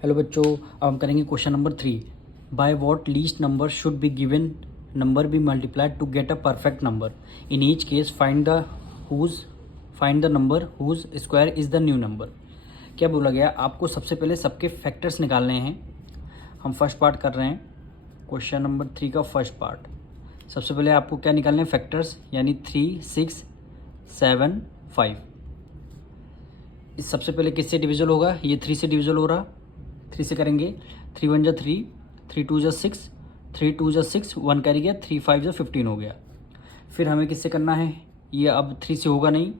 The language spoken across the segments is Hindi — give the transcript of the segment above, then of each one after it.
हेलो बच्चों, अब हम करेंगे question number 3। By what least number should be given number be multiplied to get a perfect number. In each case find the number whose square is the new number. क्या बोला गया, आपको सबसे पहले सबके फैक्टर्स निकालने हैं। हम फर्स्ट पार्ट कर रहे हैं, क्वेश्चन नंबर 3 का फर्स्ट पार्ट। सबसे पहले आपको क्या निकालने हैं, फैक्टर्स, यानी 3, 6, 7, 5। इस सबसे पहले किससे डिविजल होगा, ये 3 से डिविजल हो रहा, 3 से करेंगे। 3 1 जा 3, 3 2 जा 6, 3 2 जा 6, 1 कैरी गया, 3 5 जा 15 हो गया। फिर हमें किससे करना है, ये अब 3 से होगा नहीं।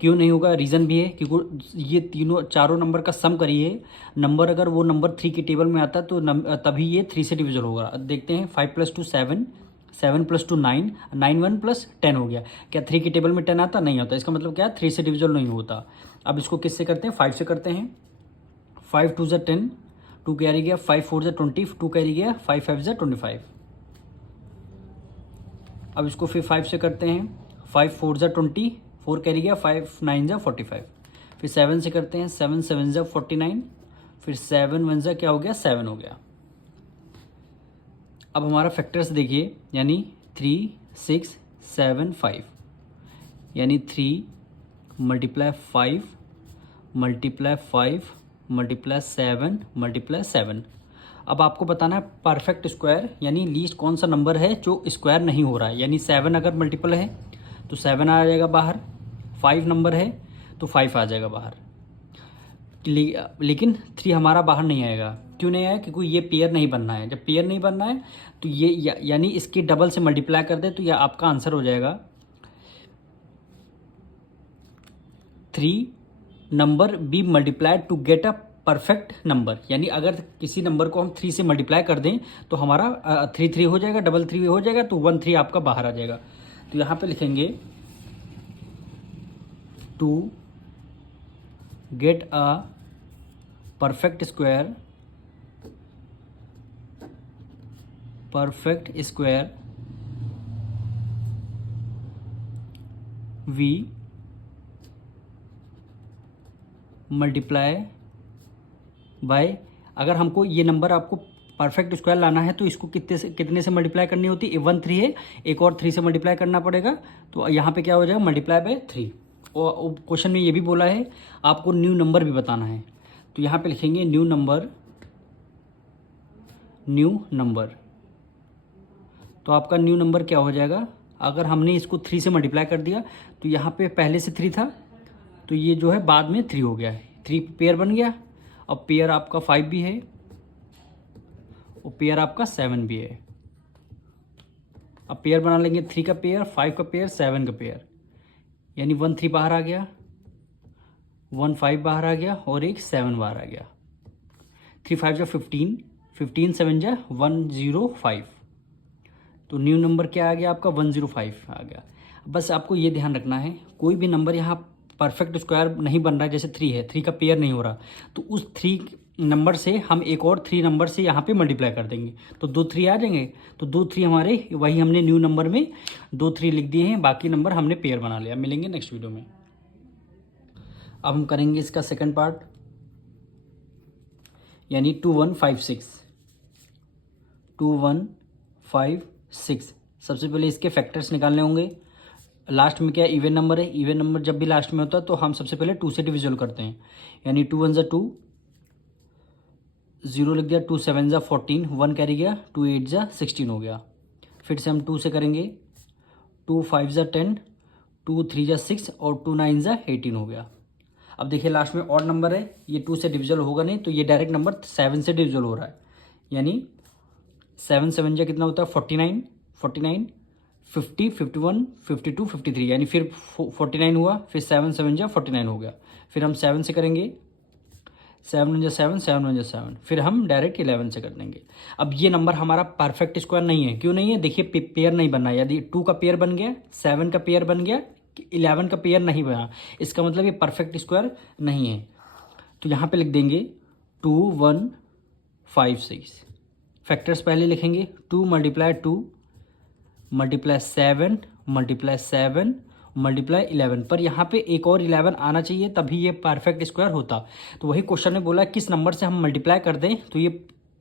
क्यों नहीं होगा, रीज़न भी है, क्योंकि ये चारों नंबर का सम करिए, नंबर अगर वो नंबर 3 के टेबल में आता तो तभी ये 3 से डिविजल होगा। अब देखते हैं, 5 + 2 7, 7 + 2 9, 9 1 + 10 हो गया। क्या 3 के टेबल में 10 आता, नहीं होता। इसका मतलब क्या, 3 से डिविजल नहीं होता। अब इसको किससे करते हैं, 5 से करते हैं। 5 2 जा 10, 2 कैरी गया, 5 4 जा 20, 2 कैरी गया, 5 5 जा 25। अब इसको फिर 5 से करते हैं। 5 4 जा 20, 4 कैरी गया, 5 9 जा 45। फिर 7 से करते हैं, 7 7 जा 49, फिर 7 1 जा क्या हो गया, 7 हो गया। अब हमारा फैक्टर्स देखिए, यानी 3 6 7 5, यानी 3 × 5 × 5 × 7 × 7। अब आपको बताना है परफेक्ट स्क्वायर, यानी लीस्ट कौन सा नंबर है जो स्क्वायर नहीं हो रहा है। यानी 7 अगर मल्टीपल है तो 7 आ जाएगा बाहर, 5 नंबर है तो 5 आ जाएगा बाहर। लेकिन 3 हमारा बाहर नहीं आएगा। क्यों नहीं आया, क्योंकि ये पेयर नहीं बनना है। जब पेयर नहीं बनना है तो ये यानी इसके डबल से मल्टीप्लाई कर दे तो यह आपका आंसर हो जाएगा 3 number be multiplied to get a perfect number. यानी अगर किसी नंबर को हम 3 से मल्टीप्लाई कर दें तो हमारा 3 3 हो जाएगा, डबल 3 हो जाएगा, तो 1 3 आपका बाहर आ जाएगा। तो यहाँ पे लिखेंगे to get a perfect square, we multiply by, अगर हमको ये नंबर आपको परफेक्ट स्क्वायर लाना है तो इसको कितने से मल्टीप्लाई करनी होती है, 1 3 है, एक और 3 से मल्टीप्लाई करना पड़ेगा। तो यहाँ पे क्या हो जाएगा, मल्टीप्लाई बाय 3। और क्वेश्चन में ये भी बोला है आपको न्यू नंबर भी बताना है। तो यहाँ पे लिखेंगे न्यू नंबर। तो आपका न्यू नंबर क्या हो जाएगा, अगर हमने इसको 3 से मल्टीप्लाई कर दिया तो यहाँ पे पहले से 3 था तो ये जो है बाद में 3 हो गया है, 3 पेयर बन गया। अब पेयर आपका 5 भी है और पेयर आपका 7 भी है। अब पेयर बना लेंगे, 3 का पेयर, 5 का पेयर, 7 का पेयर, यानी 1 3 बाहर आ गया, 1 5 बाहर आ गया और एक 7 बाहर आ गया। 3 5 जा 15, 15 7 जा 105। तो न्यू नंबर क्या आ गया आपका, 105 आ गया। बस आपको ये ध्यान रखना है, कोई भी नंबर यहाँ परफेक्ट स्क्वायर नहीं बन रहा है। जैसे 3 है, 3 का पेयर नहीं हो रहा, तो उस 3 नंबर से हम एक और 3 नंबर से यहाँ पे मल्टीप्लाई कर देंगे तो 2 3 आ जाएंगे। तो 2 3 हमारे वही हमने न्यू नंबर में 2 3 लिख दिए हैं, बाकी नंबर हमने पेयर बना लिया। मिलेंगे नेक्स्ट वीडियो में। अब हम करेंगे इसका सेकंड पार्ट, यानी 2 1 5 6, 2 1 5 6। सबसे पहले इसके फैक्टर्स निकालने होंगे। लास्ट में क्या इवन नंबर है, इवन नंबर जब भी लास्ट में होता है तो हम सबसे पहले 2 से डिविजल करते हैं। यानी 2 1 जा 2, 0 लिख दिया, 2 7 जा 14, 1 कैरी गया, 2 8 जा 16 हो गया। फिर से हम 2 से करेंगे, 2 5 जा 10, 2 3 जा 6 और 2 9 जा 18 हो गया। अब देखिए लास्ट में ऑड नंबर है, ये 2 से डिविजल होगा नहीं, तो ये डायरेक्ट नंबर 7 से डिविजल हो रहा है। यानी 7 7 जा कितना होता है, 49 49, 50 51 52 53, यानी फिर 49 हुआ, फिर 7 7 जा 49 हो गया। फिर हम 7 से करेंगे, 7 1 जा 7, 7 1 जा 7, फिर हम डायरेक्ट 11 से कर देंगे। अब ये नंबर हमारा परफेक्ट स्क्वायर नहीं है। क्यों नहीं है, देखिए पेयर नहीं बनना। यदि 2 का पेयर बन गया, 7 का पेयर बन गया, 11 का पेयर नहीं बना, इसका मतलब ये परफेक्ट स्क्वायर नहीं है। तो यहाँ पे लिख देंगे 2 1 5 6। फैक्टर्स पहले लिखेंगे, 2 × 2 × 7 × 7 मल्टीप्लाई 11, पर यहाँ पे एक और 11 आना चाहिए तभी ये परफेक्ट स्क्वायर होता। तो वही क्वेश्चन में बोला किस नंबर से हम मल्टीप्लाई कर दें तो ये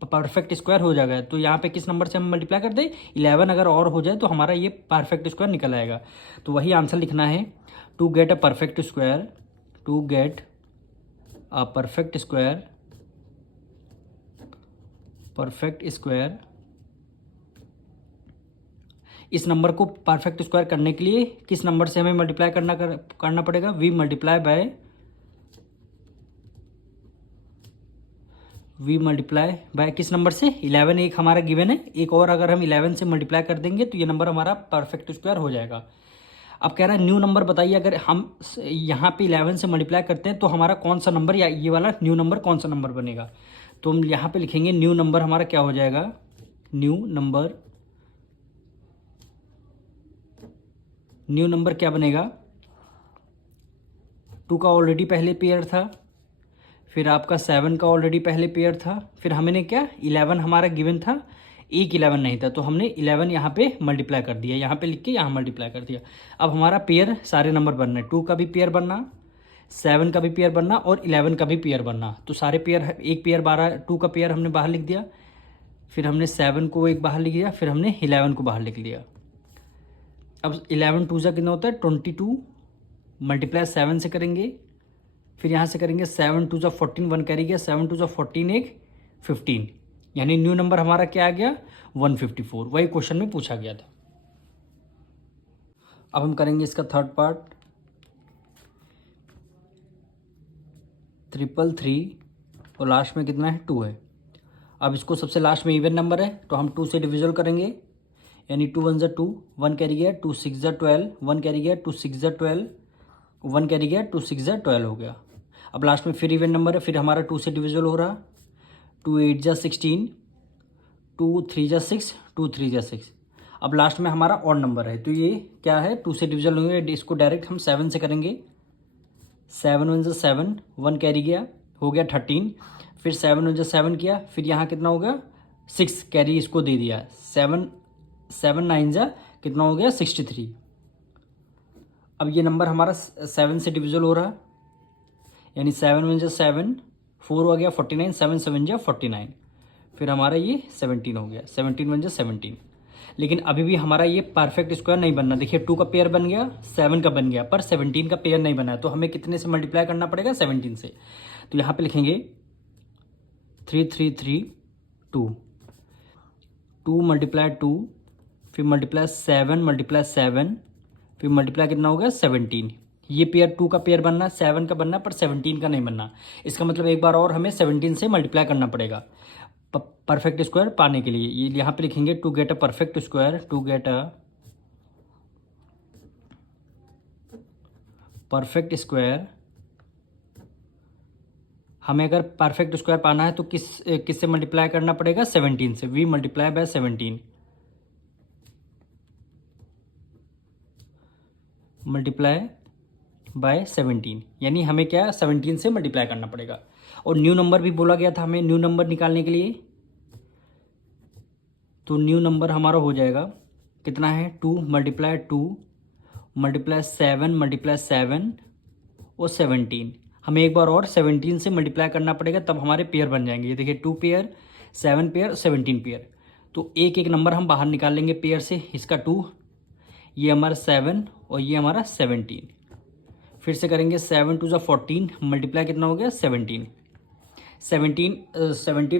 परफेक्ट स्क्वायर हो जाएगा। तो यहाँ पे किस नंबर से हम मल्टीप्लाई कर दें, 11 अगर और हो जाए तो हमारा ये परफेक्ट स्क्वायर निकल आएगा। तो वही आंसर लिखना है, to get a perfect square, to get a perfect square, perfect square. इस नंबर को परफेक्ट स्क्वायर करने के लिए किस नंबर से हमें मल्टीप्लाई करना पड़ेगा, वी मल्टीप्लाई बाय किस नंबर से, 11 एक हमारा गिवन है, एक और अगर हम 11 से मल्टीप्लाई कर देंगे तो ये नंबर हमारा परफेक्ट स्क्वायर हो जाएगा। अब कह रहा है न्यू नंबर बताइए, अगर हम यहाँ पे 11 से मल्टीप्लाई करते हैं तो हमारा कौन सा नंबर या ये वाला न्यू नंबर कौन सा नंबर बनेगा। तो हम यहाँ पे लिखेंगे न्यू नंबर हमारा क्या हो जाएगा, न्यू नंबर क्या बनेगा, 2 का ऑलरेडी पहले पेयर था, फिर आपका 7 का ऑलरेडी पहले पेयर था, फिर हमने क्या 11 हमारा गिवन था, एक 11 नहीं था तो हमने 11 यहाँ पे मल्टीप्लाई कर दिया, यहाँ पे लिख के यहाँ मल्टीप्लाई कर दिया। अब हमारा पेयर सारे नंबर बनना है, 2 का भी पेयर बनना, 7 का भी पेयर बनना और 11 का भी पेयर बनना। तो सारे पेयर, एक पेयर 2 का पेयर हमने बाहर लिख दिया, फिर हमने 7 को एक बाहर लिख दिया, फिर हमने 11 को बाहर लिख लिया। अब 11 2 जा कितना होता है 22, मल्टीप्लाई 7 से करेंगे, फिर यहाँ से करेंगे 7 2 जा 14, 1 कैरी गया, 7 2 जा 14 एक 15, यानी न्यू नंबर हमारा क्या आ गया 154, वही क्वेश्चन में पूछा गया था। अब हम करेंगे इसका थर्ड पार्ट, 333 और लास्ट में कितना है 2 है। अब इसको सबसे लास्ट में इवन नंबर है तो हम 2 से डिविजल करेंगे, यानी 2 1 जा 2, 1 कैरी गया, 2 6 जा 12, 1 कैरी गया, 2 6 जा 12, 1 कैरी गया, 2 6 जा 12 हो गया। अब लास्ट में फिर इवन नंबर है, फिर हमारा 2 से डिविजल हो रहा, 2 8 जा 16, 2 3 जा 6, 2 3 जा 6। अब लास्ट में हमारा ऑड नंबर है तो ये क्या है 2 से डिविजल होंगे, इसको डायरेक्ट हम 7 से करेंगे, 7 1 जा 7, 1 कैरी गया, हो गया 13, फिर 7 1 जा 7 किया, फिर यहाँ कितना हो गया 6 कैरी इसको दे दिया, 7 9 जा कितना हो गया 63। अब ये नंबर हमारा 7 से डिविजल हो रहा, यानी 7 1 जा 7, 4 हो गया 49, 7 7 जा 49, फिर हमारा ये 17 हो गया, 17 1 जा 17। लेकिन अभी भी हमारा ये परफेक्ट स्क्वायर नहीं बनना, देखिए 2 का पेयर बन गया, 7 का बन गया, पर 17 का पेयर नहीं बना है, तो हमें कितने से मल्टीप्लाई करना पड़ेगा 17 से। तो यहाँ पे लिखेंगे 3 3 3 2, 2 मल्टीप्लाई 2, फिर मल्टीप्लाई 7 मल्टीप्लाई 7, फिर मल्टीप्लाई कितना हो गया 17। ये पेयर 2 का पेयर बनना, 7 का बनना, पर 17 का नहीं बनना। इसका मतलब एक बार और हमें 17 से मल्टीप्लाई करना पड़ेगा परफेक्ट स्क्वायर पाने के लिए। ये यहाँ पे लिखेंगे to get a perfect square, to get a perfect square. हमें अगर परफेक्ट स्क्वायर पाना है तो किस से मल्टीप्लाई करना पड़ेगा 17 से, we multiply by 17, multiply by 17, यानी हमें क्या 17 से मल्टीप्लाई करना पड़ेगा। और न्यू नंबर भी बोला गया था हमें न्यू नंबर निकालने के लिए, तो न्यू नंबर हमारा हो जाएगा कितना है 2 मल्टीप्लाई 2 मल्टीप्लाई 7 मल्टीप्लाई 7 और 17। हमें एक बार और 17 से मल्टीप्लाई करना पड़ेगा तब हमारे पेयर बन जाएंगे। ये देखिए 2 पेयर, 7 पेयर, 17 पेयर। तो एक एक नंबर हम बाहर निकाल लेंगे पेयर से, इसका 2, ये हमारा 7 और ये हमारा 17। फिर से करेंगे 7 2 जा 14, मल्टीप्लाई कितना हो गया 17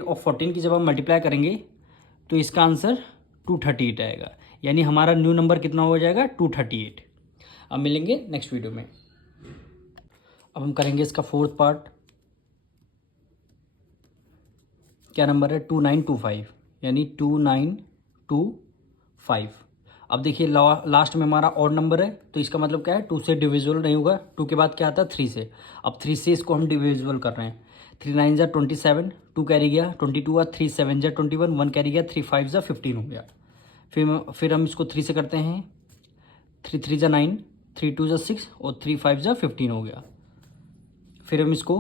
और 14 की जब हम मल्टीप्लाई करेंगे तो इसका आंसर 238 आएगा, यानी हमारा न्यू नंबर कितना हो जाएगा 238। अब मिलेंगे नेक्स्ट वीडियो में। अब हम करेंगे इसका फोर्थ पार्ट, क्या नंबर है 2925, यानी 2925। अब देखिए लास्ट में हमारा ऑड नंबर है तो इसका मतलब क्या है 2 से डिविजिबल नहीं होगा, 2 के बाद क्या आता है 3 से। अब 3 से इसको हम डिविजिबल कर रहे हैं, 3 9 जा 27, 2 कैरी गया 22 हुआ, 3 7 जा 21, 1 कैरी गया, 3 5 जा 15 हो गया। फिर हम इसको 3 से करते हैं, 3 3 जा 9, 3 2 जा 6 और 3 5 जा 15 हो गया। फिर हम इसको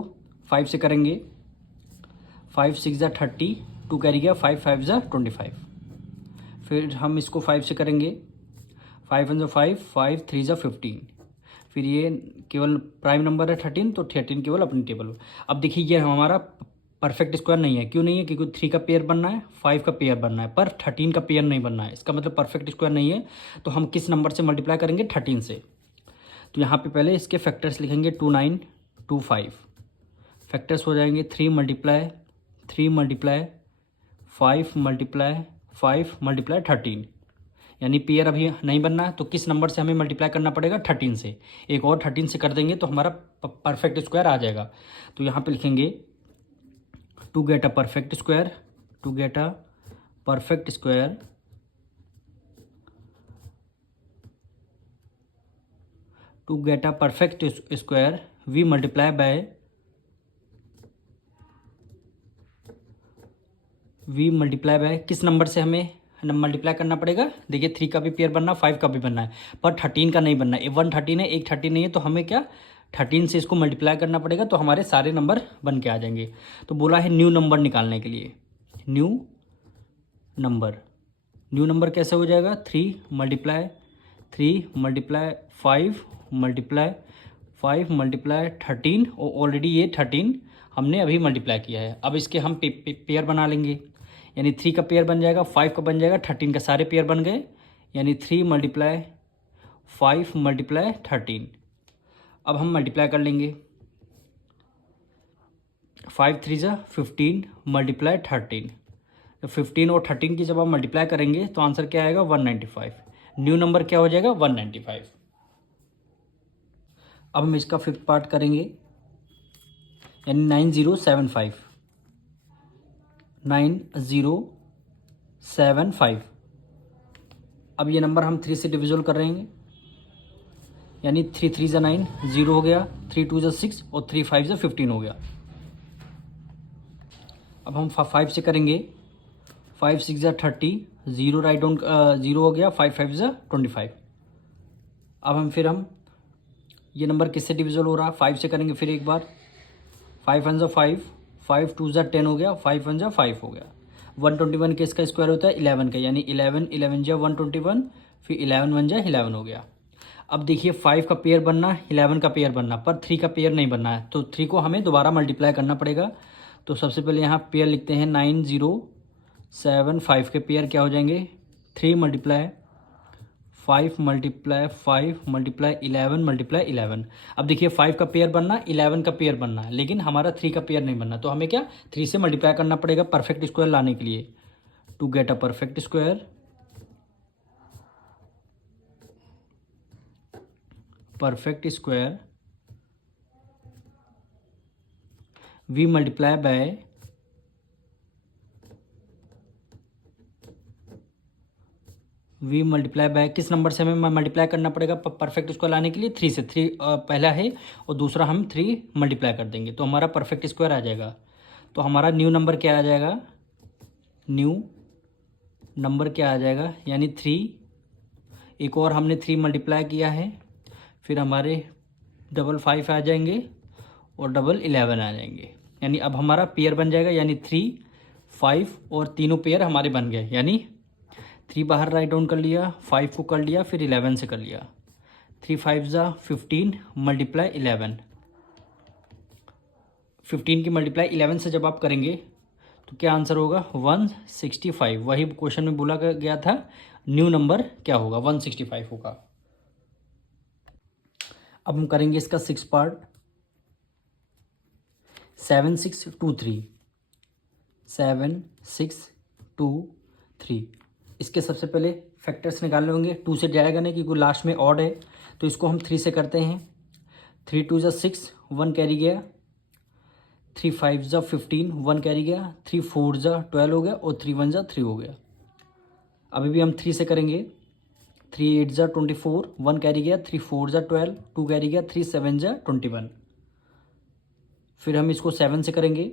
5 से करेंगे, 5 6 जा 30, 2 कैरी गया, 5 5 जा 25। फिर हम इसको 5 से करेंगे, 5 1 जा 5, 5 3 जा 15, फिर ये केवल प्राइम नंबर है 13, तो 13 केवल अपनी टेबल। अब देखिए ये हमारा परफेक्ट स्क्वायर नहीं है। क्यों नहीं है? क्योंकि 3 का पेयर बनना है, 5 का पेयर बनना है, पर 13 का पेयर नहीं बनना है। इसका मतलब परफेक्ट स्क्वायर नहीं है। तो हम किस नंबर से मल्टीप्लाई करेंगे? 13 से। तो यहाँ पे पहले इसके फैक्टर्स लिखेंगे 2 9 2 5। फैक्टर्स हो जाएंगे 3 मल्टीप्लाई 3 मल्टीप्लाई 5 मल्टीप्लाई 5 मल्टीप्लाई 13। यानी पेयर अभी नहीं बनना है, तो किस नंबर से हमें मल्टीप्लाई करना पड़ेगा? 13 से। एक और 13 से कर देंगे तो हमारा परफेक्ट स्क्वायर आ जाएगा। तो यहाँ पे लिखेंगे to get a perfect square, to get a perfect square to get a perfect square we multiply by किस नंबर से हमें मल्टीप्लाई करना पड़ेगा? देखिए 3 का भी पेयर बनना, 5 का भी बनना है, पर 13 का नहीं बनना है। 1 13 है, एक 13 नहीं है, तो हमें क्या 13 से इसको मल्टीप्लाई करना पड़ेगा, तो हमारे सारे नंबर बन के आ जाएंगे। तो बोला है न्यू नंबर निकालने के लिए। न्यू नंबर कैसे हो जाएगा? 3 मल्टीप्लाई 5 मल्टीप्लाई 5 मल्टीप्लाई 13, और ऑलरेडी ये 13 हमने अभी मल्टीप्लाई किया है। अब इसके हम पेयर बना लेंगे, यानी 3 का पेयर बन जाएगा, 5 का बन जाएगा, 13 का सारे पेयर बन गए, यानी 3 मल्टीप्लाई 5 मल्टीप्लाई 13। अब हम मल्टीप्लाई कर लेंगे। 5 3 जा 15 मल्टीप्लाई 13। तो 15 और 13 की जब आप मल्टीप्लाई करेंगे तो आंसर क्या आएगा? 195। न्यू नंबर क्या हो जाएगा? 195। अब हम इसका फिफ्थ पार्ट करेंगे, यानी 9075। 9075। अब ये नंबर हम 3 से डिविजल कर रहे हैं, यानी 3 3 जा 9, 0 हो गया, 3 2 जा 6 और 3 5 जा 15 हो गया। अब हम 5 से करेंगे, 5 6 जा 30, 0 राइट डाउन, 0 हो गया, 5 5 जा 25। अब हम ये नंबर किससे डिविजल हो रहा? 5 से करेंगे फिर एक बार, 5 1 जा 5, 5 2 जा 10 हो गया, 5 1 जा 5 हो गया। 121 के इसका स्क्वायर होता है 11 का, यानी 11 11 जा 121, फिर 11 1 जा 11 हो गया। अब देखिए 5 का पेयर बनना, 11 का पेयर बनना, पर 3 का पेयर नहीं बनना है, तो 3 को हमें दोबारा मल्टीप्लाई करना पड़ेगा। तो सबसे पहले यहाँ पेयर लिखते हैं, 9075 के पेयर क्या हो जाएंगे? 3 मल्टीप्लाई 5 मल्टीप्लाई 5 मल्टीप्लाई 11 मल्टीप्लाई 11। अब देखिए 5 का पेयर बनना, 11 का पेयर बनना है, लेकिन हमारा 3 का पेयर नहीं बनना, तो हमें क्या 3 से मल्टीप्लाई करना पड़ेगा परफेक्ट स्क्वायर लाने के लिए। To get a perfect square, we multiply by किस नंबर से हमें मल्टीप्लाई करना पड़ेगा परफेक्ट स्क्वायर लाने के लिए? 3 से। 3 पहला है और दूसरा हम 3 मल्टीप्लाई कर देंगे, तो हमारा परफेक्ट स्क्वायर आ जाएगा। तो हमारा न्यू नंबर क्या आ जाएगा? यानी 3, एक और हमने 3 मल्टीप्लाई किया है, फिर हमारे 5 आ जाएंगे और 11 आ जाएंगे, यानी अब हमारा पेयर बन जाएगा, यानी 3 5 और तीनों पेयर हमारे बन गए, यानी 3 बाहर राइट डाउन कर लिया, 5 को कर लिया, फिर 11 से कर लिया। 3 5 जा 15 मल्टीप्लाई 11। 15 की मल्टीप्लाई 11 से जब आप करेंगे तो क्या आंसर होगा? 165। वही क्वेश्चन में बोला गया था न्यू नंबर क्या होगा? 165 होगा। अब हम करेंगे इसका 6 पार्ट, 7 6 2 3। 7 6 2 3। इसके सबसे पहले फैक्टर्स निकालने होंगे। 2 से जाएगा नहीं क्योंकि लास्ट में ऑड है, तो इसको हम 3 से करते हैं। 3 2 जा 6, 1 कैरी गया, 3 5 जा 15, 1 कैरी गया, 3 4 जा 12 हो गया, और 3 1 जा 3 हो गया। अभी भी हम 3 से करेंगे। 3 8 जा 24, 1 कैरी गया, 3 4 जा 12, 2 कैरी गया, 3 7 जा 21। फिर हम इसको 7 से करेंगे।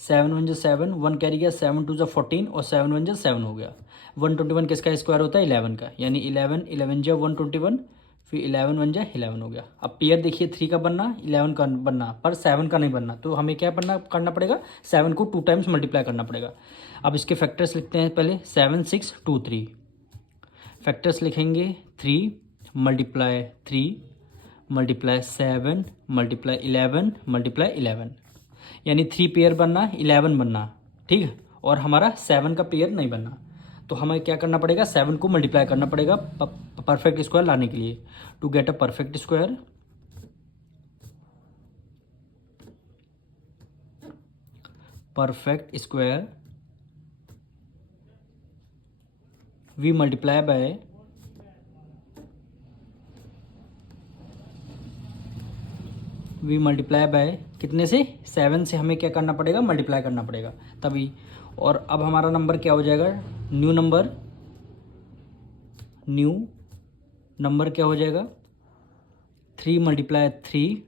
7 1 जा 7, 1 कैरी गया, 7 2 जा 14, और 7 1 जा 7 हो गया। 121 किसका स्क्वायर होता है? 11 का, यानी 11 11 जा 121, फिर 11 1 जा 11 हो गया। अब पेयर देखिए 3 का बनना, 11 का बनना, पर 7 का नहीं बनना, तो हमें क्या करना पड़ेगा? 7 को 2 टाइम्स मल्टीप्लाई करना पड़ेगा। अब इसके फैक्टर्स लिखते हैं पहले, 7 6 2 3। फैक्टर्स लिखेंगे 3 मल्टीप्लाई 3 मल्टीप्लाई 7 मल्टीप्लाई 11 मल्टीप्लाई 11, यानी 3 पेयर बनना 11 बनना, ठीक है, और हमारा 7 का पेयर नहीं बनना। तो हमें क्या करना पड़ेगा, 7 को मल्टीप्लाई करना पड़ेगा परफेक्ट स्क्वायर लाने के लिए। To get a perfect square, perfect square we multiply by कितने से, 7 से हमें क्या करना पड़ेगा, मल्टीप्लाई करना पड़ेगा तभी। और अब हमारा नंबर क्या हो जाएगा, न्यू नंबर क्या हो जाएगा, 3 मल्टीप्लाई 3,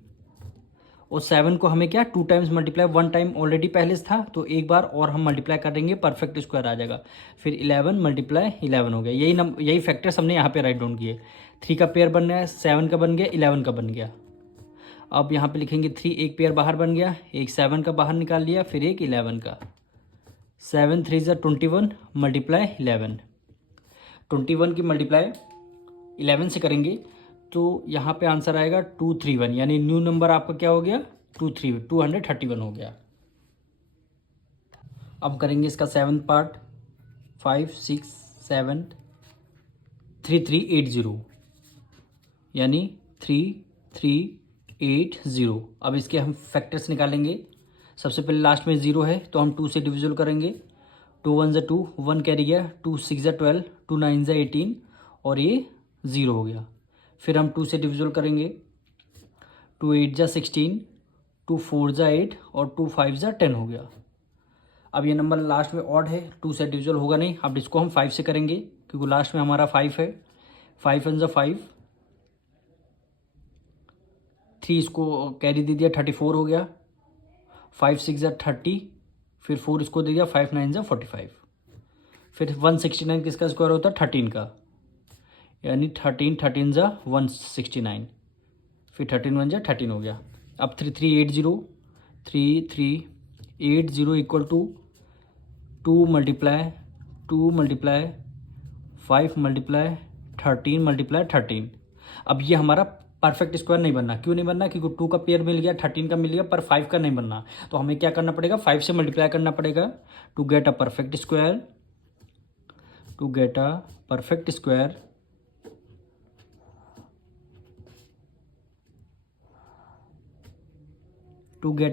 और 7 को हमें क्या 2 टाइम्स मल्टीप्लाई, 1 टाइम ऑलरेडी पहले से था, तो एक बार और हम मल्टीप्लाई करेंगे, परफेक्ट स्क्वायर आ जाएगा। फिर 11 मल्टीप्लाई 11 हो गया। यही फैक्टर्स हमने यहाँ पे राइट डाउन किए। 3 का पेयर बन गया, 7 का बन गया, 11 का बन गया। अब यहाँ पे लिखेंगे 3, एक पेयर बाहर बन गया, एक 7 का बाहर निकाल लिया, फिर एक 11 का। 7 3 ज़ा 21 मल्टीप्लाई 11, 21 की मल्टीप्लाई 11 से करेंगे तो यहाँ पे आंसर आएगा 231, यानी न्यू नंबर आपका क्या हो गया, 231 हो गया। अब करेंगे इसका 7th पार्ट, 5 6 7 3380, यानी 3380। अब इसके हम फैक्टर्स निकालेंगे। सबसे पहले लास्ट में 0 है तो हम 2 से डिविजल करेंगे। 2 1 ज़ा 2, 1 कैरी गया, 2 6 ज़ा 12, 2 9 ज़ा 18, और ये 0 हो गया। फिर हम 2 से डिविजल करेंगे। 2 8 ज़ा 16, 2 4 ज़ा 8, और 2 5 ज़ा 10 हो गया। अब ये नंबर लास्ट में ऑड है, 2 से डिविजल होगा नहीं। अब इसको हम 5 से करेंगे क्योंकि लास्ट में हमारा 5 है। 5 1 ज़ा 5, 3 इसको कैरी दे दिया, 34 हो गया। 5 6 ज़ा 30, फिर 4 इसको दे दिया, 5 9 ज़ा 45। फिर 169 किसका स्क्वायर होता है, 13 का, यानी 13 ज़ा 169, फिर 13 1 ज़ा 13 हो गया। अब 3380 equal to 2 multiply 5 multiply 13 multiply 13। अब ये हमारा परफेक्ट स्क्वायर नहीं बनना। क्यों नहीं बनना, क्योंकि 2 का पेयर मिल गया, 13 का मिल गया, पर 5 का नहीं बनना। तो हमें क्या करना पड़ेगा, 5 से मल्टीप्लाई करना पड़ेगा to get a perfect square. To get a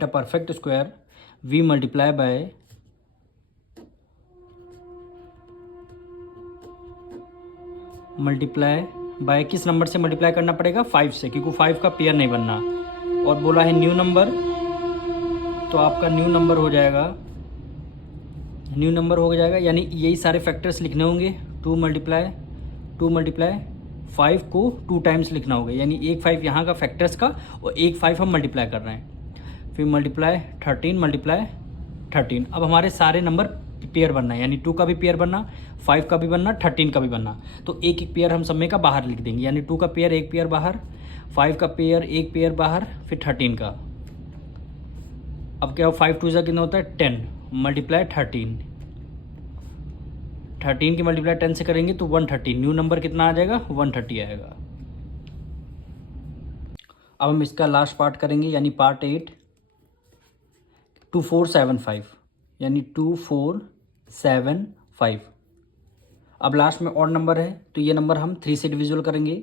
perfect square we multiply by किस नंबर से मल्टीप्लाई करना पड़ेगा, 5 से, क्योंकि 5 का पेयर नहीं बनना। और बोला है न्यू नंबर, तो आपका न्यू नंबर हो जाएगा, यानी यही सारे फैक्टर्स लिखने होंगे। 2 मल्टीप्लाई 5 को 2 टाइम्स लिखना होगा, यानी एक 5 यहाँ का फैक्टर्स का और एक 5 हम मल्टीप्लाई कर रहे हैं। फिर मल्टीप्लाई 13 मल्टीप्लाई 13। अब हमारे सारे नंबर पेयर बनना है, यानी 2 का भी पेयर बनना, 5 का भी बनना, 13 का भी बनना। तो एक एक पेयर हम सब में का बाहर लिख देंगे, यानी 2 का पेयर एक पेयर बाहर, 5 का पेयर एक पेयर बाहर, फिर 13 का। अब क्या हो, 5 2 ज़ा कितना होता है, 10 मल्टीप्लाई 13 की मल्टीप्लाई 10 से करेंगे तो 130। न्यू नंबर कितना आ जाएगा, 130 आएगा। अब हम इसका लास्ट पार्ट करेंगे, यानी पार्ट 8, 2475, यानी 2475। अब लास्ट में ऑड नंबर है तो ये नंबर हम 3 से डिविजल करेंगे।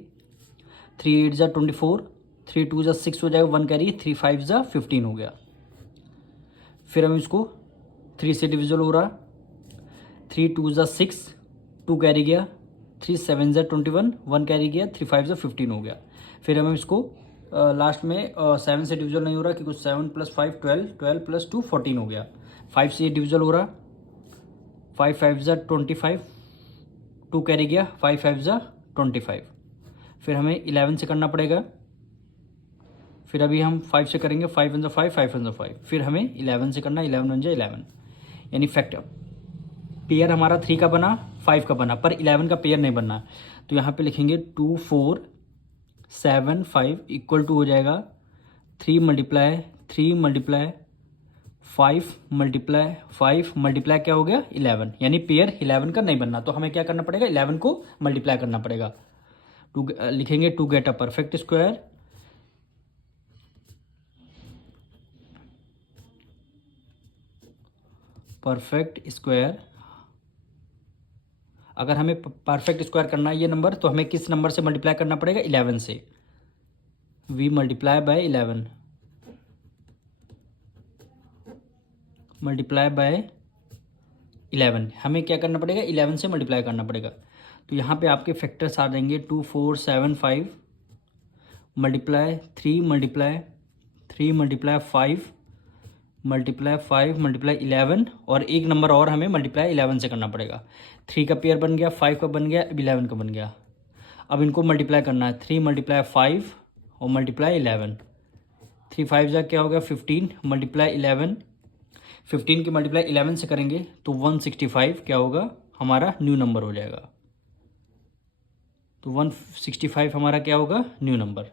3 8 ज़ा 24, 3 2 ज़ा 6 हो जाएगा, 1 कैरी, 3 5 ज़ा 15 हो गया। फिर हम इसको 3 से डिविजल हो रहा, 3 2 ज़ा 6, 2 कैरी गया, 3 7 ज़ा 21, 1 कैरी गया, 3 5 ज़ा 15 हो गया। फिर हम इसको लास्ट में 7 से डिविजल नहीं हो रहा क्योंकि 7 + 5 12, 12 + 2 14 हो गया। 5 से डिविजल हो रहा, 5 5 ज़ा 25, 2 कैरी गया, 5 5 ज़ा 25। फिर हमें 11 से करना पड़ेगा। फिर अभी हम 5 से करेंगे, 5 1 ज़ा 5, 5 1 ज़ा 5। फिर हमें 11 से करना, 11 1 ज़ा 11, यानी फैक्टर पेयर हमारा 3 का बना, 5 का बना, पर 11 का पेयर नहीं बनना। तो यहाँ पे लिखेंगे 2475 इक्वल टू हो जाएगा 3 मल्टीप्लाई 5 मल्टीप्लाई क्या हो गया, 11, यानी पेयर 11 का नहीं बनना। तो हमें क्या करना पड़ेगा, 11 को मल्टीप्लाई करना पड़ेगा। लिखेंगे to get a perfect square perfect square. अगर हमें परफेक्ट स्क्वायर करना है ये नंबर, तो हमें किस नंबर से मल्टीप्लाई करना पड़ेगा? 11 से। v multiply by 11, multiply by 11, हमें क्या करना पड़ेगा? 11 से मल्टीप्लाई करना पड़ेगा। तो यहाँ पे आपके फैक्टर्स आ जाएंगे 2 4 7 5 मल्टीप्लाई 3 मल्टीप्लाई 5 मल्टीप्लाई 5 मल्टीप्लाई 11, और एक नंबर और हमें मल्टीप्लाई 11 से करना पड़ेगा। 3 का पेयर बन गया, 5 का बन गया, अब 11 का बन गया। अब इनको मल्टीप्लाई करना है, 3 मल्टीप्लाई 5 और मल्टीप्लाई 11। 3 5 जा क्या हो गया? 15 मल्टीप्लाई 11। 15 की मल्टीप्लाई 11 से करेंगे तो 165 क्या होगा? हमारा न्यू नंबर हो जाएगा। तो 165 हमारा क्या होगा? New number.